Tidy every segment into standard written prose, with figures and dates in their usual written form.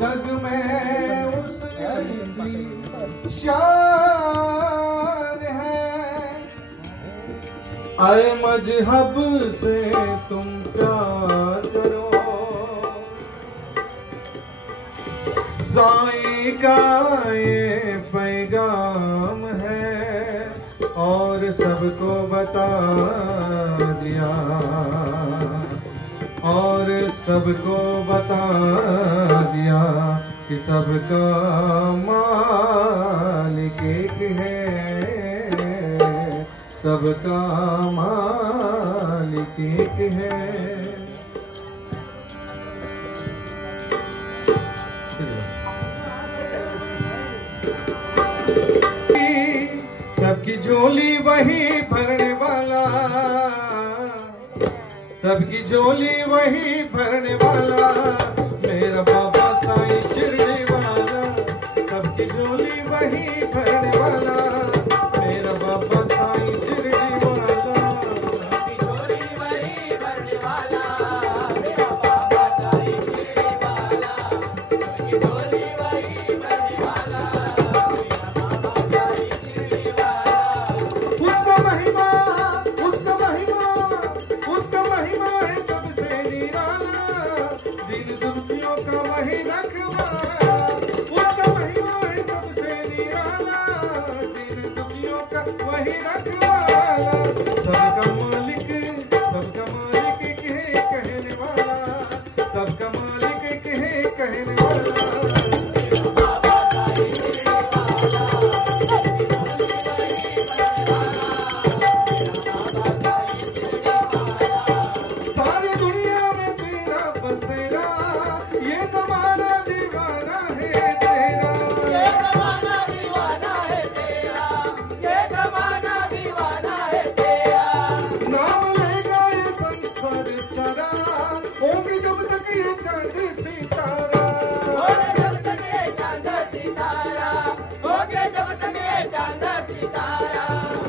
जग में उसकी शान है। आए मजहब से तुम प्यार करो, साईं का ये पैगाम है और सबको बता दिया, और सबको बता दिया कि सबका मालिक एक है, सबका मालिक एक है। सबकी झोली वही भरने वाला, सबकी झोली वही भरने वाला, मेरा बाबा साईं शिरडी वाला। सबकी झोली वही भरने वाला, मेरा बाबा साईं शिरडी वाला। सबकी झोली वही भरने वाला, मेरा बाबा साईं शिरडी वाला। सबकी झोली वही भरने वाला, मेरा बाबा साईं शिरडी वाला। उसका महिमा, उसका महिमा, उसका महिमा है सबसे निराला, दीन दुखियों का वही रखवाला। उसका महिमा है सबसे निराला, दीन दुखियों का वही रखवाला। सबका मालिक, सबका मालिक एक है कहने वाला, सबका मालिक एक है कहने वाला।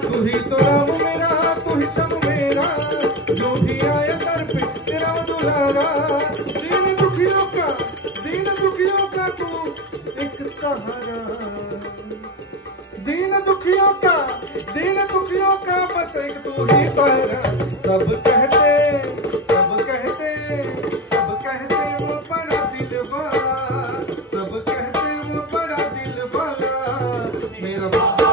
तू ही तो राम मेरा, तू ही सब मेरा, जो भी आया दर पे तेरा दुलारा। दीन दुखियों का तू एक सहारा, दीन दुखियों का बस एक तू ही सहारा। सब कहते, सब कहते, सब कहते वो बड़ा दिल वाला, सब कहते वो बड़ा दिल वाला, मेरा बाबा।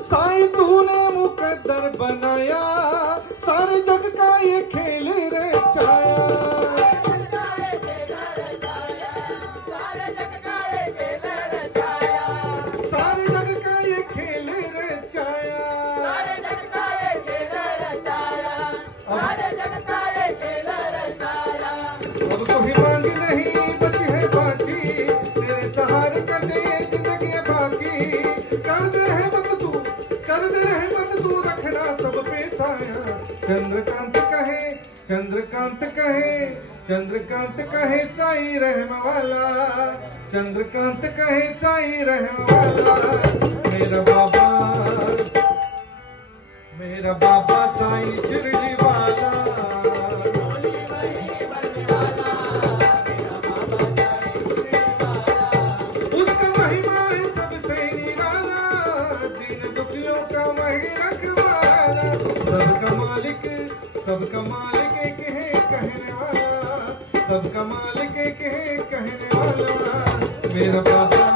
साईं तूने मुकद्दर बनाया, सारे जग का ये खेल रचाया। सारे जग का ये खेल रचाया। अब कोई मांग नहीं बची है बाकी, तेरे सहारे करने जिंदगी बाकी। कर दे रहमत तू, कर दे रहमत तू, रखना सब पे साया। चंद्रकांत कहे, चंद्रकांत कहे, चंद्रकांत कहे साईं रहम वाला। चंद्रकांत कहे साईं रहम वाला, मेरा बाबा, मेरा बाबा साईं शिरडी वाला। उसका महिमा है सबसे निराला, दीन दुखियों का वही रखवाला। सबका मालिक, सबका मालिक एक है कहने वाला, सबका मालिक एक है कहने वाला, मेरा बाबा।